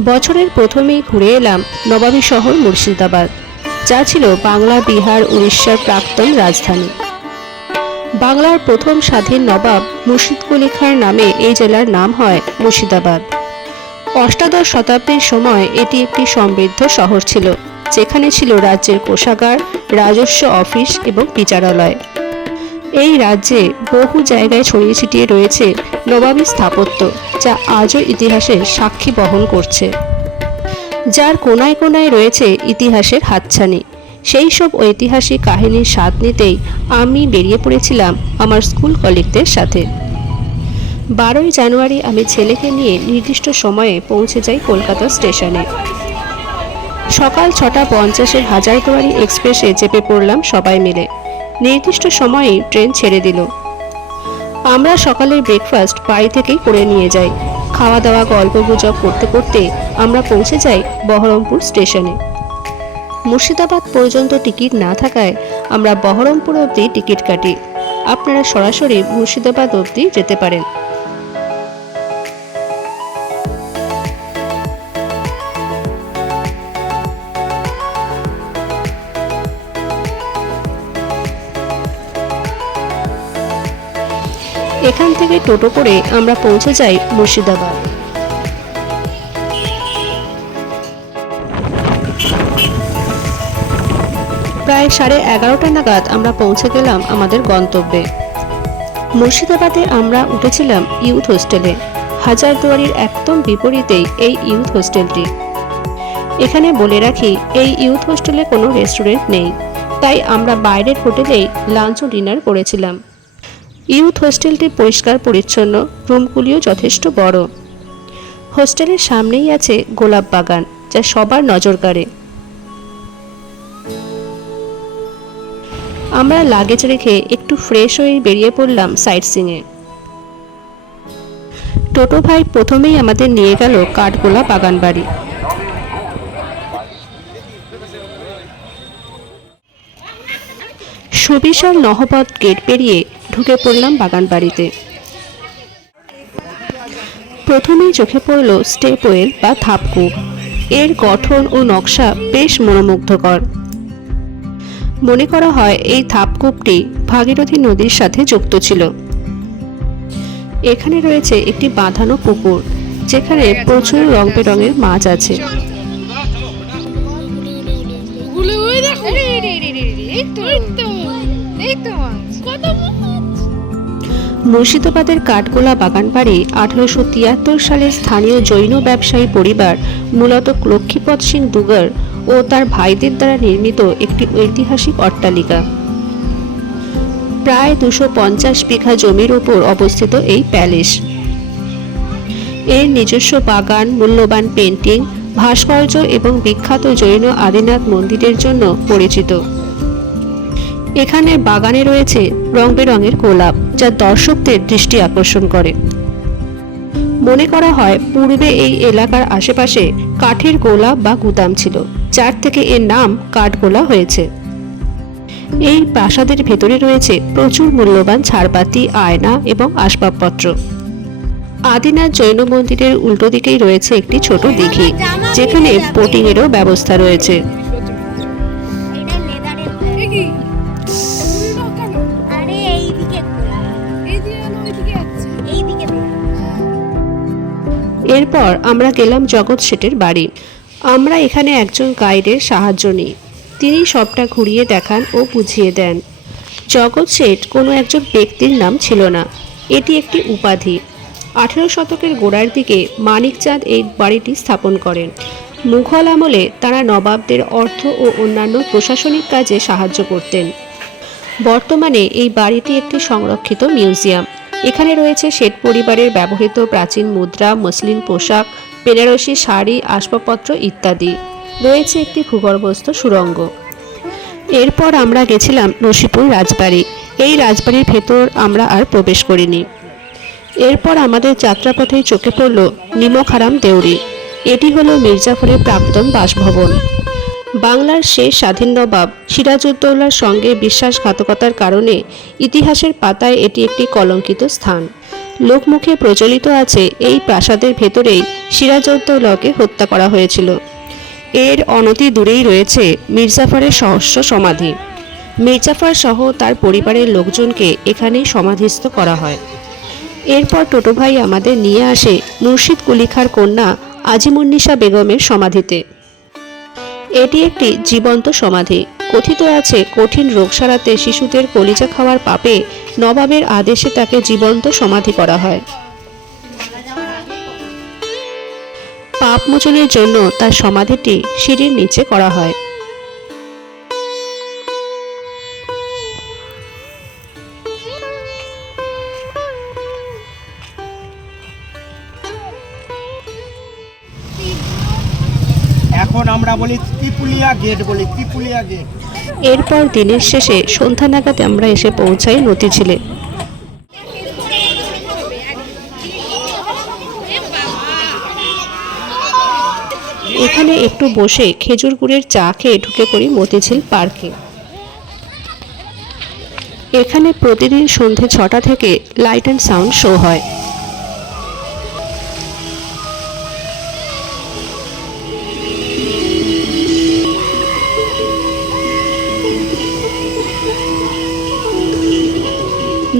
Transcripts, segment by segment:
বছরের প্রথমেই ঘুরে এলাম নবাবী শহর মুর্শিদাবাদ, যা ছিল বাংলা, বিহার, উড়িষ্যার প্রাক্তন রাজধানী। বাংলার প্রথম স্বাধীন নবাব মুর্শিদ কুলি খাঁর নামে এই জেলার নাম হয় মুর্শিদাবাদ। অষ্টাদশ শতাব্দীর সময় এটি একটি সমৃদ্ধ শহর ছিল, যেখানে ছিল রাজ্যের কোষাগার, রাজস্ব অফিস এবং বিচারালয়। এই রাজ্যে বহু জায়গায় ছড়িয়ে ছিটিয়ে রয়েছে নবাবী স্থাপত্য, যা আজও ইতিহাসের সাক্ষী বহন করছে, যার কোনায় কোনায় রয়েছে ইতিহাসের হাতছানি। সেই সব ঐতিহাসিক কাহিনীর স্বাদ নিতেই আমি বেরিয়ে পড়েছিলাম আমার স্কুল কলিগদের সাথে। 12ই জানুয়ারি আমি ছেলেকে নিয়ে নির্দিষ্ট সময়ে পৌঁছে যাই কলকাতা স্টেশনে। সকাল 6:50 হাজারদুয়ারি এক্সপ্রেসে চেপে পড়লাম সবাই মিলে। নির্দিষ্ট সময়েই ট্রেন ছেড়ে দিল। আমরা সকালের ব্রেকফাস্ট বাড়ি থেকেই করে নিয়ে যাই। খাওয়া দাওয়া গল্পগুজব করতে করতে আমরা পৌঁছে যাই বহরমপুর স্টেশনে। মুর্শিদাবাদ পর্যন্ত টিকিট না থাকায় আমরা বহরমপুর অবধি টিকিট কাটি। আপনারা সরাসরি মুর্শিদাবাদ অবধি যেতে পারেন। এখান থেকে টোটো করে আমরা পৌঁছে যাই মুর্শিদাবাদ। প্রায় 11:30 নাগাদ আমরা পৌঁছে গেলাম আমাদের গন্তব্যে। মুর্শিদাবাদে আমরা উঠেছিলাম ইউথ হোস্টেলে। হাজারদুয়ারির একদম বিপরীতেই এই ইউথ হোস্টেলটি। এখানে বলে রাখি, এই ইউথ হোস্টেলে কোনো রেস্টুরেন্ট নেই, তাই আমরা বাইরের হোটেলেই লাঞ্চ ও ডিনার করেছিলাম। ইউথ হোস্টেলটি পরিষ্কার পরিচ্ছন্ন, রুমগুলিও যথেষ্ট বড়। হোস্টেলের সামনেই আছে গোলাপ বাগান, যা সবার নজর কাড়ে। আমরা লাগেজ রেখে একটু ফ্রেশ হয়ে বেরিয়ে পড়লাম সাইট সিইংয়ে। টোটো ভাই প্রথমেই আমাদের নিয়ে গেল কাঠগোলা বাগান বাড়ি। সুবিশাল নহবত গেট পেরিয়ে ঢুকে পড়লাম বাগান বাড়িতে। প্রথমেই চোখে পড়ল স্টেপওয়েল বা ধাপকূপ। এর গঠন ও নকশা বেশ মনোমুগ্ধকর। মনে করা হয় এই ধাপকূপটি ভাগীরথী নদীর সাথে যুক্ত ছিল। এখানে রয়েছে একটি বাঁধানো পুকুর, যেখানে প্রচুর রং বেরঙের মাছ আছে। মুর্শিদাবাদের কাঠগোলা বাগান বাড়ি 1873 সালে স্থানীয় জৈন ব্যবসায়ী পরিবার, মূলত লক্ষ্মীপদ সিং দুগার ও তার ভাইদের দ্বারা নির্মিত একটি ঐতিহাসিক অট্টালিকা। প্রায় 250 বিঘা জমির উপর অবস্থিত এই প্যালেস। এর নিজস্ব বাগান, মূল্যবান পেন্টিং, ভাস্কর্য এবং বিখ্যাত জৈন আদিনাথ মন্দিরের জন্য পরিচিত। এখানে বাগানে রয়েছে রং বেরঙের গোলাপ, যা দর্শকদের দৃষ্টি আকর্ষণ করে। মনে করা হয় পূর্বে এই এলাকার আশেপাশে কাঠের গোলাপ বা গুদাম ছিল, যার থেকে এর নাম কাঠগোলা হয়েছে। এই প্রাসাদের ভেতরে রয়েছে প্রচুর মূল্যবান ঝাড়বাতি, আয়না এবং আসবাবপত্র। আদিনাথ জৈন মন্দিরের উল্টো দিকেই রয়েছে একটি ছোট দিঘি, যেখানে বোটিং এরও ব্যবস্থা রয়েছে। এরপর আমরা গেলাম জগৎ শেঠের বাড়ি। আমরা এখানে একজন গাইডের সাহায্য নিই। তিনি সবটা ঘুরিয়ে দেখান ও বুঝিয়ে দেন। জগৎ শেঠ কোনো একজন ব্যক্তির নাম ছিল না, এটি একটি উপাধি। 18 শতকের গোড়ার দিকে মানিকচাঁদ এই বাড়িটি স্থাপন করেন। মুঘল আমলে তারা নবাবদের অর্থ ও অন্যান্য প্রশাসনিক কাজে সাহায্য করতেন। বর্তমানে এই বাড়িটি একটি সংরক্ষিত মিউজিয়াম। এখানে রয়েছে শেঠ পরিবারের ব্যবহৃত প্রাচীন মুদ্রা, মসলিন পোশাক, বেনারসি শাড়ি, আসবাবপত্র ইত্যাদি। রয়েছে একটি ভূগর্ভস্থ সুড়ঙ্গ। এরপর আমরা গেছিলাম নসিপুর রাজবাড়ি। এই রাজবাড়ির ভেতর আমরা আর প্রবেশ করিনি। এরপর আমাদের যাত্রাপথেই চোখে পড়ল নিমকহারাম দেউরি। এটি হলো মির্জাফরের প্রাক্তন বাসভবন। বাংলার শেষ স্বাধীন নবাব সিরাজউদ্দৌলার সঙ্গে বিশ্বাসঘাতকতার কারণে ইতিহাসের পাতায় এটি একটি কলঙ্কিত স্থান। লোকমুখে প্রচলিত আছে এই প্রাসাদের ভেতরেই সিরাজউদ্দৌলাকে হত্যা করা হয়েছিল। এর অনতি দূরেই রয়েছে মির্জাফরের সহস্র সমাধি। মির্জাফর সহ তার পরিবারের লোকজনকে এখানেই সমাধিস্থ করা হয়। এরপর টোটো ভাই আমাদের নিয়ে আসে মুর্শিদ কুলি খাঁর কন্যা আজিমুন্নিসা বেগমের সমাধিতে। এটি একটি জীবন্ত সমাধি। কথিত আছে কঠিন রোগ সারাতে শিশুদের কলিজা খাওয়ার পাপে নবাবের আদেশে তাকে জীবন্ত সমাধি করা হয়। পাপ মোচনের জন্য তার সমাধিটি সিঁড়ির নিচে করা হয়। এখন আমরা বলি ত্রিপুলিয়া গেট, বলি ত্রিপুলিয়া গেট। এরপর দিনের শেষে সন্ধ্যা নাগাদ আমরা এসে পৌঁছাই মতিঝিলে। এখানে একটু বসে খেজুর গুড়ের চা খেয়ে ঢুকে পড়ি মতিঝিল পার্কে। এখানে প্রতিদিন সন্ধে 6টা থেকে লাইট অ্যান্ড সাউন্ড শো হয়।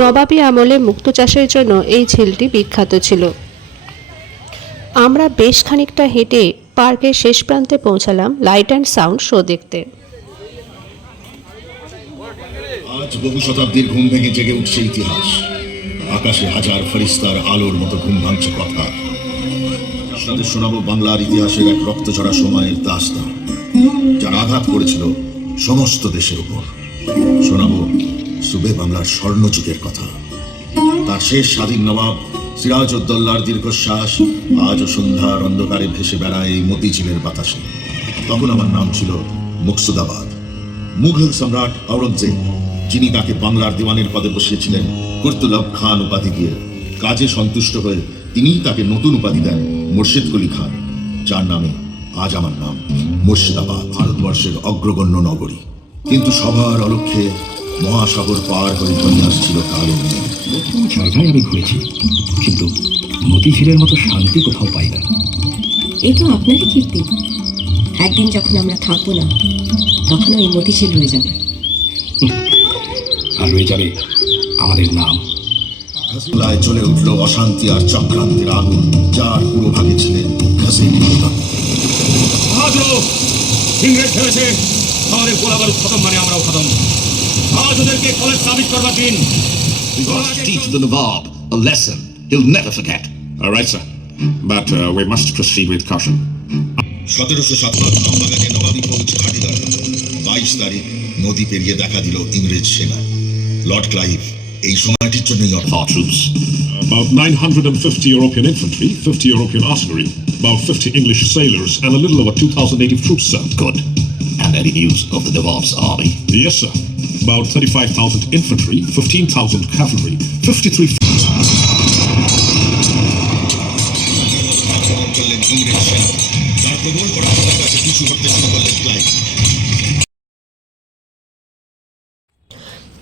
নবাবী আমলে মুক্তো চাষের জন্য এই ঝিলটি বিখ্যাত ছিল। আমরা বেশ খানিকটা হেঁটে পার্কের শেষ প্রান্তে পৌঁছালাম লাইট অ্যান্ড সাউন্ড শো দেখতে। আজ বহু শতাব্দীর ঘুম ভেঙে জেগে উঠছে ইতিহাস। আকাশে হাজার ফেরেশতার আলোর মতো ঘুম ভাঙছে কথা। আপনাদের শোনাবো বাংলার ইতিহাসের এক রক্তঝরা সময়ের দাস্তান, যার আঘাত করেছিল সমস্ত দেশের উপর। শোনাবো সুবে বাংলার স্বর্ণযুগের কথা। তার শেষ স্বাধীন নবাব সিরাজউদ্দৌলার দীর্ঘশ্বাস আজও সন্ধ্যার অন্ধকারে ভেসে বেড়ায় এই মতিঝিলের বাতাসে। তখন আমার নাম ছিল মুকসুদাবাদ। মুঘল সম্রাট আওরঙ্গজেব, যিনি তাকে বাংলার দিওয়ানের পদে বসিয়েছিলেন কুর্তুলব খান উপাধি দিয়ে, কাজে সন্তুষ্ট হয়ে তিনিই তাকে নতুন উপাধি দেন মুর্শিদ কুলি খান, যার নামে আজ আমার নাম মুর্শিদাবাদ, ভারতবর্ষের অগ্রগণ্য নগরী। কিন্তু সবার অলক্ষ্যে মহাসাগর পার হয়ে ধনী আসছিল কালো মেঘ। বহু জায়গায় আমি ঘুরেছি, কিন্তু মতিঝিলের মতো শান্তি কোথাও পাই না। এই তো আপনারই কীর্তি। একদিন যখন আমরা থাকবো না, তখন ওই মতিঝিল রয়ে যাবে। আর রয়ে যাবে আমাদের নাম। ঘাসিলায় চলে উঠল অশান্তি আর চক্রান্তের আগুন, যার পুরো ভাগে ছিলেন ঘাসিল। ইংরেজ ভেবেছে আমাদের গোলাবারুদ খতম মানে আমরাও খতম। আজ ওদেরকে কলেজ সাবিত করবার দিন। We must teach the Nawab a lesson he'll never forget. All right, sir. But we must proceed with caution. 1707 আমবাগানে নবাবী ফৌজ ঘাঁটি দাঁড়াল। 22 তারিখ নদী পেরিয়ে দেখা দিল ইংরেজ সেনা। লর্ড ক্লাইভ এই সময়টির জন্যই Our troops. About 950 European infantry, 50 European artillery, about 50 English sailors, and a little over 2,000 native troops, sir. Good. And any news of the Nawab's army? Yes, sir. About 35,000 infantry, 15,000 cavalry, 53... করলেন ইংরেজ সেনা। তার প্রবল পরাজয়ের কাছে পিছু হটতে শুরু করলেন ক্লাইভ।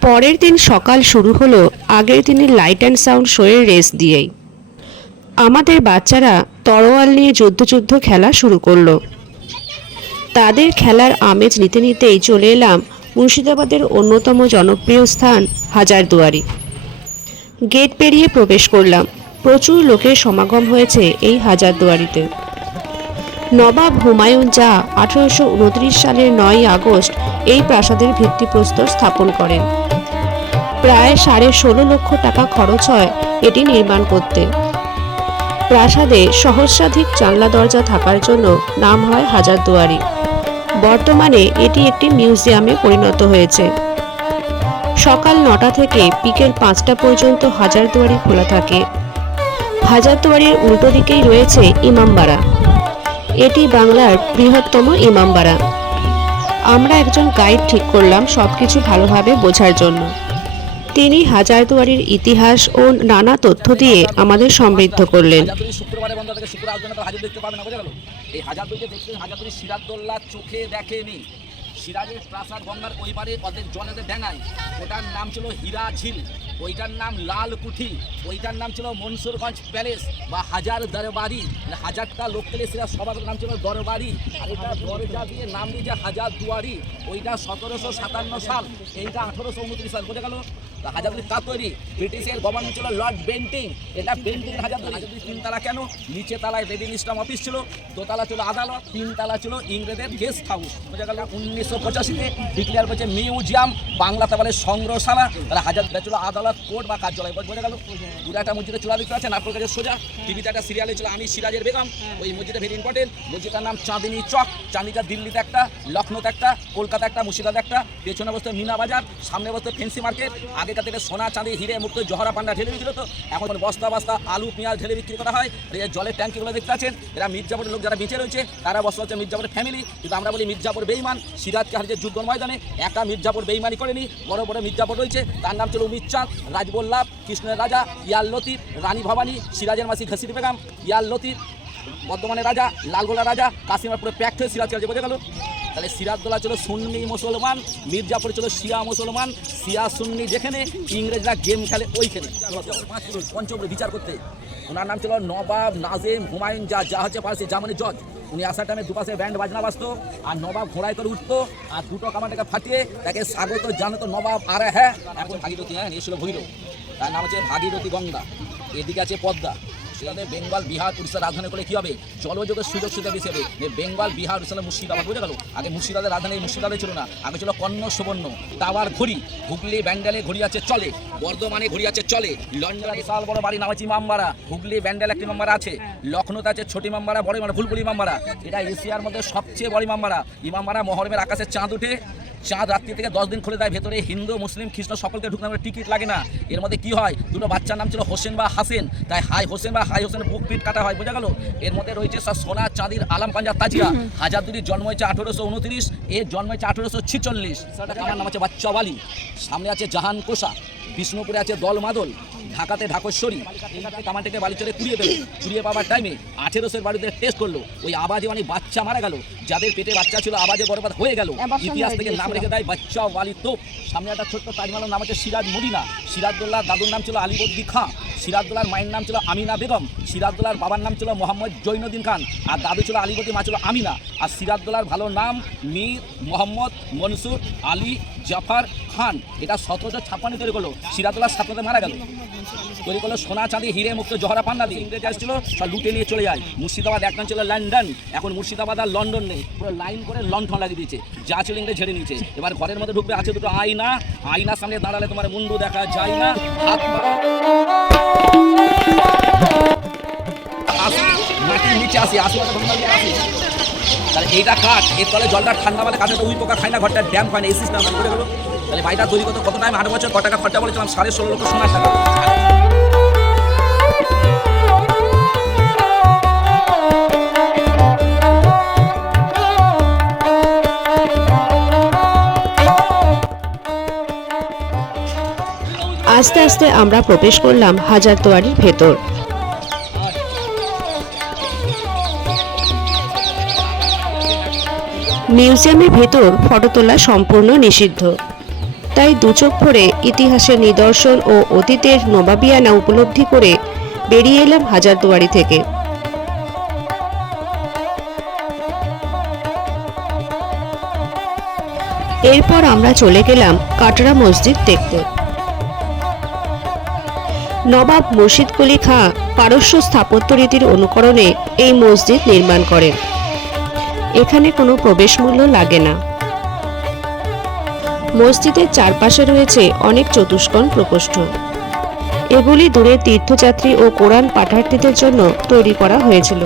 পরের দিন সকাল শুরু হলো আগের দিনের লাইট অ্যান্ড সাউন্ড শোয়ের রেস দিয়েই। আমাদের বাচ্চারা তরোয়াল নিয়ে যুদ্ধ খেলা শুরু করলো। তাদের খেলার আমেজ নিতে নিতেই চলে এলাম মুর্শিদাবাদের অন্যতম জনপ্রিয় স্থান হাজারদুয়ারি। গেট পেরিয়ে প্রবেশ করলাম। প্রচুর লোকের সমাগম হয়েছে এই হাজারদুয়ারিতে। নবাব হুমায়ুন যা 1829 সালের 9 আগস্ট এই প্রাসাদের ভিত্তিপ্রস্তর স্থাপন করেন। প্রায় 16.5 লক্ষ টাকা খরচ হয় এটি নির্মাণ করতে। প্রাসাদে সহস্রাধিক জানলা দরজা থাকার জন্য নাম হয় হাজারদুয়ারি। বর্তমানে এটি একটি মিউজিয়ামে পরিণত হয়েছে। সকাল 9টা থেকে বিকেল 5টা পর্যন্ত হাজারদুয়ারি খোলা থাকে। হাজারদুয়ারির উল্টো দিকেই রয়েছে ইমামবাড়া। এটি বাংলার বৃহত্তম ইমামবাড়া। আমরা একজন গাইড ঠিক করলাম সবকিছু ভালোভাবে বোঝার জন্য। তিনি হাজারদুয়ারির ইতিহাস ও নানা তথ্য দিয়ে আমাদের সমৃদ্ধ করলেন। শুক্রবারে বন্ধ থেকে শুক্রবার আসবে না, তো হাজার দেখতে পাবে না, বোঝা গেল? এই হাজারদুয়ারিতে দেখছেন, হাজারদুয়ারি সিরাজদৌল্লা চোখে দেখেনি। সিরাজের প্রাসাদ গঙ্গার ওই পারে অর্ধেক জলেতে ডেঙায়, ওটার নাম ছিল হীরা ঝিল। ওইটার নাম লাল কুঠি, ওইটার নাম ছিল মনসুরগঞ্জ প্যালেস বা হাজার দরবারি, হাজারটা লোক পেলে সেটা সবার নাম ছিল দরবারি। আর এটা দরজা দিয়ে নাম দিয়েছে হাজার দুয়ারি। ওইটা 1757 সাল, এইটা 1829 সাল। বোঝা গেল? হাজারদুয়ারি কার তৈরি? ব্রিটিশের গভর্নমেন্ট ছিল লর্ড বেন্টিং। এটা বেন্টিং হাজারদুয়ারি। তিনতলা কেন? নিচে তলায় রেভিনিউ স্টাম অফিস ছিল, দোতলা ছিল আদালত, তিনতলা ছিল ইংরেজের গেস্ট হাউস। বোঝা গেল? 1985-তে ডিক্লেয়ার করেছে মিউজিয়াম, বাংলাতে বলে সংগ্রহশালা। তাহলে হাজারদুয়ারি ছিল আদালত, কোর্ট বা কার্যালয়। বোঝা গেল? দূরে একটা মসজিদে চূড়া দেখতে পাচ্ছেন, আপনার কাছে সোজা। টিভিতে একটা সিরিয়ালে ছিল আমি সিরাজের বেগম। ওই মসজিদটা ভেরি ইম্পর্টেন্ট। মসজিদটার নাম চাঁদিনী চক। চাঁদিটা দিল্লিতে একটা, লখনৌতে একটা, কলকাতা একটা, মুর্শিদাবাদে একটা। পেছনে বসতে মিনা বাজার, সামনে বসতে ফেন্সি মার্কেট। আগেকার থেকে সোনা চাঁদি হিরে মুক্ত জহরা পান্ডা ঢেলে বিক্রি হতো। এখন বস্তা বস্তা আলু পেঁয়াজ ঢেলে বিক্রি করা হয়। আর এই জলের ট্যাঙ্কিগুলো দেখতে পাচ্ছেন, এরা মির্জাপুরের লোক যারা বেঁচে রয়েছে তারা বসে হচ্ছে মির্জাপুরের ফ্যামিলি। কিন্তু আমরা বলি মির্জাপুর বেইমান। সিরাজকে হারিয়ে যুদ্ধ ময়দানে একটা মির্জাপুর বেইমানি করেনি, বড় বড় মির্জাপুর রয়েছে। তার নাম ছিল উমির চাঁদ, রাজবল্লাভ, কৃষ্ণের রাজা, ইয়াল লতিফ, রানী ভবানী, সিরাজের মাসি ঘসির বেগম, ইয়াল লতিফ, বর্ধমানের রাজা, লালগোলা রাজা, কাশিমার পুরো প্যাক্ট হয়ে সিরাজ বোঝা গেল? তাহলে সিরাজদৌল্লা ছিল সুন্নি মুসলমান, মির্জাপুর ছিল শিয়া মুসলমান। শিয়া সুন্নি যেখানে, ইংরেজরা গেম খেলে ওইখানে। পঞ্চম বিচার করতে ওনার নাম ছিল নবাব নাজিম হুমায়ুন, যা হচ্ছে পারসি জার্মানি জজ। উনি আসার টাইমে দুপাশে ব্যান্ড বাজনা বাজতো, আর নবাব ঘোড়ায় করে উঠতো, আর দুটো কামানটাকে ফাটিয়ে তাকে স্বাগত জানাতো নবাব। আরে হ্যাঁ, এখন ভাগীরথী, হ্যাঁ এসেছিল ভৈরব। তার নাম হচ্ছে ভাগীরথী গঙ্গা। এদিকে আছে পদ্মা। সেখানে বেঙ্গল বিহার উড়িষ্যার রাজধানী করে কী হবে? জলযোগের সুযোগ সুবিধা বেশি হবে। বেঙ্গল বিহার উড়িষ্যা মুর্শিদাবাদ। বোঝা গেল? আগে মুর্শিদাবাদের রাজধানী মুর্শিদাবাদে ছিল না, আগে ছিল কর্ণ সুবর্ণ। টাওয়ার ঘড়ি, হুগলি ব্যান্ডেলে ঘড়ি আছে চলে, বর্ধমানে ঘড়ি আছে চলে, লন্ডনে বিশাল বড় বাড়ি নাম আছে ইমামবাড়া। হুগলি ব্যান্ডেল একটি ইমামবাড়া আছে, লখনৌতে আছে ছোট ইমামবাড়া, বড় মানে ফুলপুর ইমামবাড়া। এটা এশিয়ার মধ্যে সবচেয়ে বড় ইমামবাড়া। ইমামবাড়া মহরমের আকাশে চাঁদ উঠে, চাঁদ রাত্রি থেকে 10 দিন খুলে দেয়। ভেতরে হিন্দু মুসলিম খ্রিস্ট সকলকে ঢুকতে হবে, টিকিট লাগে না। এর মধ্যে কি হয়? দুটো বাচ্চার নাম ছিল হোসেন বা হাসেন, তাই হাই হোসেন বা হাই হোসেনের বুক পিট কাটা হয়। বোঝা গেল? এর মধ্যে রয়েছে সব সোনা চাঁদির আলাম পাঞ্জা তাজিয়া। হাজারদুয়ারির জন্ম হয়েছে 1829, এর জন্ম হয়েছে 1846। আমার নাম আছে বাচ্চাওয়ালি। সামনে আছে জাহান কোষা, বিষ্ণুপুরে আছে দল মাদল, ঢাকাতে ঢাকেশ্বরী। এখানে কামানটাকে বালি চলে কুড়িয়ে পেল। কুড়িয়ে পাওয়ার টাইমে 1800 বাড়িতে টেস্ট করলো, ওই আবাজে মানে বাচ্চা মারা গেল। যাদের পেটে বাচ্চা ছিল আবাজে বরবাদ হয়ে গেল। ইতিহাস থেকে নাম রেখে দেয় বাচ্চা ওয়ালি তোপ। সামনে একটা ছোট্ট তাজমহলের নাম হচ্ছে সিরাজ মদিনা। সিরাজদৌল্লার দাদুর নাম ছিল আলিবর্দী খাঁ। সিরাজদৌল্লার মায়ের নাম ছিল আমিনা বেগম। সিরাজদৌল্লার বাবার নাম ছিল মোহাম্মদ জৈনুদ্দিন খান, আর দাদু ছিল আলিবর্দী, মা ছিল আমিনা। আর সিরাজদৌল্লার ভালো নাম মীর মোহাম্মদ মনসুর আলী জাফর খান। এটা 1756 তৈরি করলো। সিরাজদৌল্লার 700 মারা গেল। তৈরি করলো সোনা চাঁদি হিরে মুক্ত জহরা পান্না দিয়ে। ইংরেজ আসছিল, সব লুটে নিয়ে চলে যায়। মুর্শিদাবাদ এক নাম ছিল লন্ডন, এখন মুর্শিদাবাদ আর লন্ডন নেই, পুরো লাইন করে লণ্ঠন লাগিয়ে দিয়েছে। যা ছিল ইংরেজ ঝেড়ে নিয়েছে। এবার ঘরের মধ্যে ঢুকবে, আছে দুটো আয়না। আয়নার সামনে দাঁড়ালে তোমার মুন্ডু দেখা যায় না। হাত আসি মাটির নিচে আসি, আসি আসি। তাহলে এইটা কাঠ, এর তলে জলটা ঠান্ডা মানে কাঠে তো উই পোকা খায় না, ঘরটা ড্যাম খায় না, এই সিস্টেম করে গেলো। তাহলে বাড়িটা তৈরি করতে কত টাইম? 8 বছর। কত টাকা খরচা বলেছিলাম? 16.5 লক্ষ সোনার টাকা। আস্তে আস্তে আমরা প্রবেশ করলাম হাজারদুয়ারির ভেতর। মিউজিয়ামের ভেতর ফটো তোলা সম্পূর্ণ নিষিদ্ধ, তাই দুচোখ ভরে ইতিহাসের নিদর্শন ও অতীতের নবাবিয়ানা উপলব্ধি করে বেরিয়ে এলাম হাজারদুয়ারি থেকে। এরপর আমরা চলে গেলাম কাটরা মসজিদ দেখতে। নবাব মুর্শিদ কুলি খাঁ পারস্য স্থাপত্য রীতির অনুকরণে এই মসজিদ নির্মাণ করেন। এখানে কোনো প্রবেশ মূল্য লাগে না। মসজিদের চারপাশে রয়েছে অনেক চতুষ্কোণ প্রকোষ্ঠ। এগুলি দূরের তীর্থযাত্রী ও কোরআন পাঠার্থীদের জন্য তৈরি করা হয়েছিল।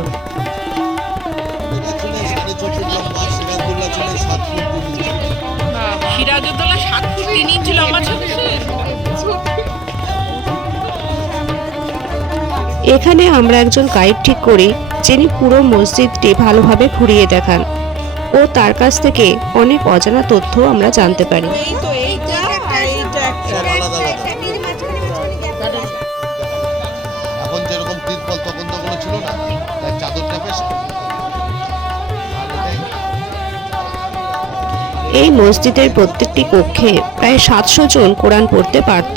সিরাজউদ্দৌলা 7 ফুট 3 ইঞ্চি লম্বা ছিল। এখানে আমরা একজন গাইড ঠিক করি, যিনি পুরো মসজিদটি ভালোভাবে ঘুরিয়ে দেখান ও তার কাছ থেকে অনেক অজানা তথ্য আমরা জানতে পারি। এখন যেরকম তিরপল তখন তো কোনো ছিল না, তাই চাদরটা বেশ। এই মসজিদের প্রত্যেকটি কক্ষে প্রায় 700 জন কোরআন পড়তে পারত।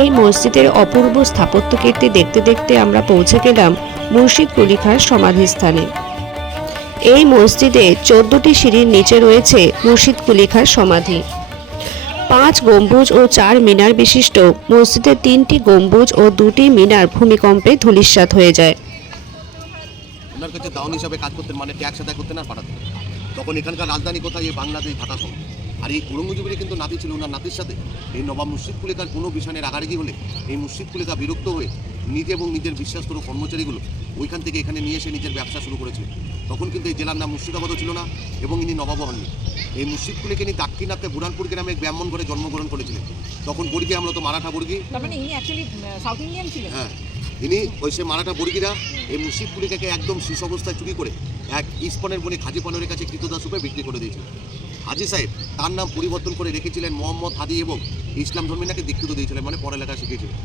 এই মসজিদের অপূর্ব স্থাপত্যকীর্তি দেখতে দেখতে আমরা পৌঁছে গেলাম মুর্শিদ কুলি খাঁর সমাধিস্থানে। এই মসজিদে 14টি সিঁড়ির নিচে রয়েছে মুর্শিদ কুলি খাঁর সমাধি। 5 গম্বুজ ও 4 মিনার বিশিষ্ট মসজিদের 3টি গম্বুজ ও 2টি মিনার ভূমিকম্পে ধূলিসাৎ হয়ে যায়। ওনার কাছে দাওন হিসাবে কাজ করতেন, মানে ট্যাক্স আদায় করতেন আর পাঠাতেন। তখন এখানকার রাজধানী কোথায়? এই বাংলাদেশ, ঢাকা শহর। আর এই ঔরঙ্গজেবের কিন্তু নাতি ছিল, ওনার নাতির সাথে এই নবাব মুর্শিদ কুলি খাঁর কোনো বিষয়ে রাগারাগি হলে এই মুর্শিদ কুলি খাঁ বিরক্ত হয়ে নিজে এবং নিজের বিশ্বাস্তর কর্মচারীগুলো ওইখান থেকে এখানে নিয়ে এসে নিজের ব্যবসা শুরু করেছিলেন। তখন কিন্তু এই জেলার নাম মুর্শিদাবাদও ছিল না এবং ইনি নবাবও হননি। এই মুর্শিদ কুলিকে ইনি দাক্ষিণাত্যে বুরহানপুর গ্রামে এক ব্রাহ্মণ ঘরে জন্মগ্রহণ করেছিলেন। তখন বর্গী আমরা তো মারাঠা বর্গী, হ্যাঁ, ইনি ওই সে মারাঠা বর্গীরা এই মুর্শিদ কুলিকাকে একদম শীষ অবস্থায় চুরি করে এক ইস্পানের বণিক হাজি পানোরের কাছে কৃতদাস রূপে বিক্রি করে দিয়েছিলেন। হাজি সাহেব তার নাম পরিবর্তন করে রেখেছিলেন মোহাম্মদ হাদি এবং ইসলাম ধর্মে নাকি দীক্ষিত দিয়েছিলেন, মানে পড়ালেখা শিখেছিলেন।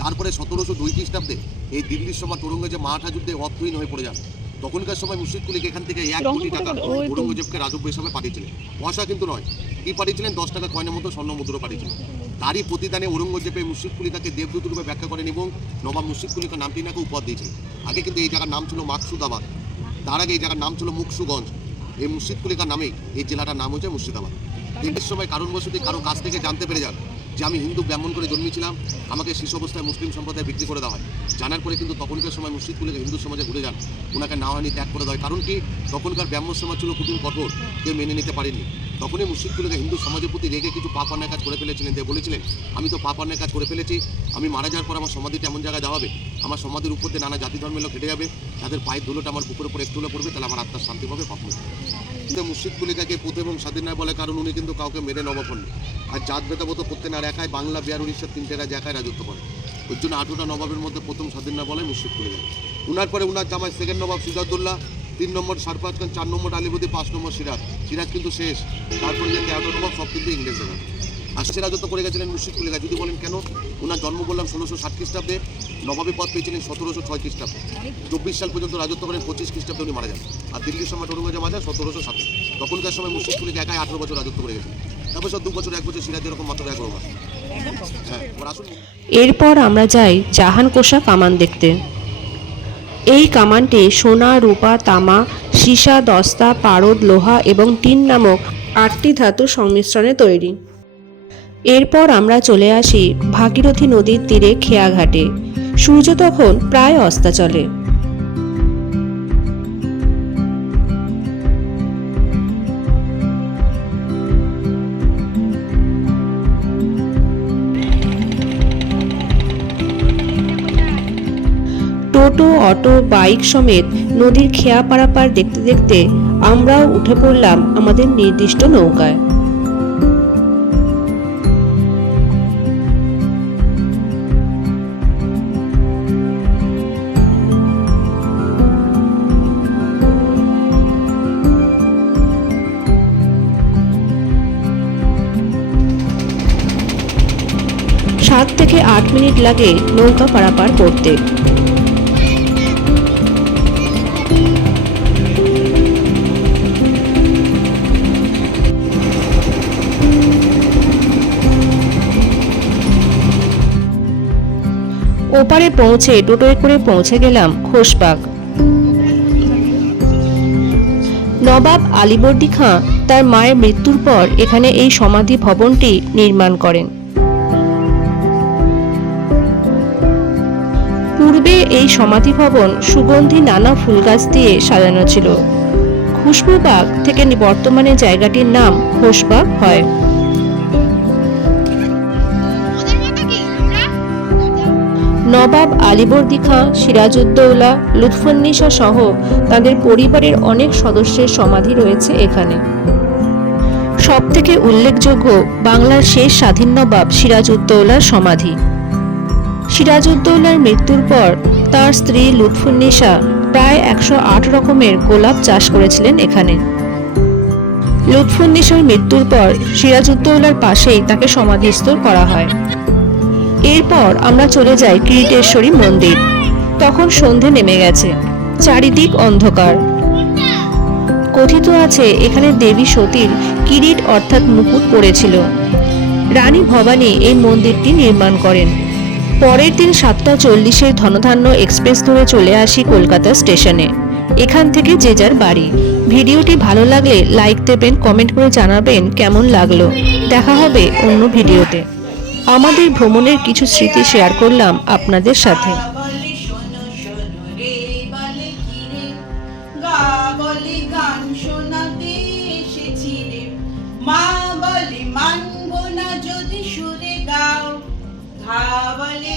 তারপরে 1702 খ্রিস্টাব্দে এই দিল্লির সময় ঔরঙ্গজেব মারাঠা যুদ্ধে অর্থহীন হয়ে পড়ে যান। তখনকার সময় মুর্শিদ কুলিকে এখান থেকে 1 কোটি টাকা ঔরঙ্গজেবকে রাজস্ব হিসাবে পাঠিয়েছিলেন। পয়সা কিন্তু নয়, কি পাঠিয়েছিলেন? 10 টাকা কয়েনের মতো স্বর্ণ মুদ্রা পাঠিয়েছিলেন। তারই প্রতিদানে ঔরঙ্গজেব মুর্শিদ কুলিকাকে দেবদূত রূপে ব্যাখ্যা করেন এবং নবাব মুর্শিদ কুলিকা নামটি নাকি উপহার দিয়েছিলেন। আগে কিন্তু এই জায়গার নাম ছিল মাকসুদাবাদ, তার আগে এই জায়গার নাম ছিল মুকসুগঞ্জ। এই মুর্শিদ কুলিকার নামেই এই জেলাটার নাম হচ্ছে মুর্শিদাবাদ। দিল্লির সময় কারণবশত কারো কাছ থেকে জানতে পেরে যান যে আমি হিন্দু ব্রাহ্মণ করে জন্মেছিলাম, আমাকে শীষ অবস্থায় মুসলিম সম্প্রদায় বিক্রি করে দেওয়া হয়। জানার পরে কিন্তু তখনকার সময় মুর্শিদ কুলিকা হিন্দু সমাজে ঘুরে যান, ওনাকে না হয়নি ত্যাগ করে দেওয়া হয়। কারণ কি? তখনকার ব্রাহ্মণ সমাজ ছিল খুবই কঠোর, কেউ মেনে নিতে পারেনি। তখনই মুর্শিদ কুলিকা হিন্দু সমাজের প্রতি রেগে কিছু পাপ অন্যায় কাজ করে ফেলেছিলেন। দিয়ে বলেছিলেন, আমি তো পাপ অন্যায় কাজ করে ফেলেছি, আমি মারা যাওয়ার পর আমার সমাধিটা এমন জায়গায় দেওয়া হবে, আমার সমাধির উপর দিয়ে নানা জাতি ধর্মের লোক হেঁটে যাবে, তাদের পায়ের ধুলোটা আমার বুকের উপর একটু পড়বে, তাহলে আমার আত্মার শান্তি পাবে, পাপ মুক্তি। মুর্শিদ কুলিকাকে পুত এবং স্বাধীন নয় বলে, কারণ উনি কিন্তু কাউকে মেরে নবাব হননি, আর জাত ভেদাভেদ করতেন, আর একাই বাংলা, বিহার, উড়িষ্যার 3টে রাজ্য একাই রাজত্ব করে। ওই জন্য 18টা নবাবের মধ্যে প্রথম স্বাধীন নয় বলে মুর্শিদ কুলিকা। উনার পরে উনার জামাই সেকেন্ড নবাব সিরাজউদ্দৌলা, 3 নম্বর শারফাজ খান, 4 নম্বর আলীবর্দী, 5 নম্বর সিরাজ। সিরাজ কিন্তু শেষ, তারপরে যে 13টা নবাব সব কিন্তু ইংরেজদের। আসছে রাজত্ব করে গেছিলেন মুর্শিদ কুলিকা। যদি বলেন কেন? ওনার জন্ম বললাম 1660 খ্রিস্টাব্দে, নবাবী পদ পেয়েছিলেন 1706 খ্রিস্টাব্দে, 24 সাল পর্যন্ত রাজত্ব করেন, 25 খ্রিস্টাব্দে উনি মারা যান। আর দিল্লির সময় ঔরঙ্গজেব মারা যান 1707। তখনকার সময় মুর্শিদ কুলিকা একাই 18 বছর রাজত্ব করে গেছিলেন। তারপর সব 2 বছর 1 বছর সিরাজ, এরকম মাত্র 11 মাস। হ্যাঁ, আসুন। এরপর আমরা যাই জাহান কোষা কামান দেখতে। এই কামানটি সোনা, রূপা, তামা, সীসা, দস্তা, পারদ, লোহা এবং টিন নামক 8টি ধাতুর সংমিশ্রণে তৈরি। এরপর আমরা চলে আসি ভাগীরথী নদীর তীরে খেয়াঘাটে। সূর্য তখন প্রায় অস্তাচলে। টোটো, অটো, বাইক সমেত নদীর খেয়া পারাপার দেখতে দেখতে আমরাও উঠে পড়লাম আমাদের নির্দিষ্ট নৌকায়। সাত থেকে 8 মিনিট লাগে নৌকা পারাপার করতে। ওপারে পৌঁছে টোটোয় করে পৌঁছে গেলাম খোশবাগ। নবাব আলীবর্দী খাঁ তার মায়ের মৃত্যুর পর এখানে এই সমাধি ভবনটি নির্মাণ করেন। পূর্বে এই সমাধি ভবন সুগন্ধি নানা ফুল গাছ দিয়ে সাজানো ছিল। খুশবুবাগ থেকে বর্তমানে জায়গাটির নাম খোশবাগ হয়। নবাব আলীবর্দী খাঁ, সিরাজউদ্দৌলা, লুৎফুন্নিসা সহ তাদের পরিবারের অনেক সদস্যের সমাধি রয়েছে এখানে। সবথেকে উল্লেখযোগ্য বাংলার শেষ স্বাধীন নবাব সিরাজউদ্দৌলার সমাধি। সিরাজউদ্দৌলার মৃত্যুর পর তার স্ত্রী লুৎফুন্নিসা প্রায় 108 রকমের গোলাপ চাষ করেছিলেন এখানে। লুৎফুন্নিসার মৃত্যুর পর সিরাজউদ্দৌলার পাশেই তাকে সমাধিস্থ করা হয়। এরপর আমরা চলে যাই কিরিটেশ্বরী মন্দির। তখন সন্ধে নেমে গেছে, চারিদিক অন্ধকার। কথিত আছে এখানে দেবী সতীর কিরিট অর্থাৎ মুকুট পড়েছিল। রানী ভবানী এই মন্দিরটি নির্মাণ করেন। পরের দিন 7:40 ধনধান্য এক্সপ্রেস ধরে চলে আসি কলকাতা স্টেশনে। এখান থেকে যে যার বাড়ি। ভিডিওটি ভালো লাগলে লাইক দেবেন, কমেন্ট করে জানাবেন কেমন লাগলো। দেখা হবে অন্য ভিডিওতে। আমাদের ভ্রমণের কিছু স্মৃতি শেয়ার করলাম আপনাদের সাথে। বলে শোনো শোনো রে বলে কি রে গা বলে গান শোনাতে এসেছি রে মা বলে মানবো না যদি সুরে গাও ঘা বলে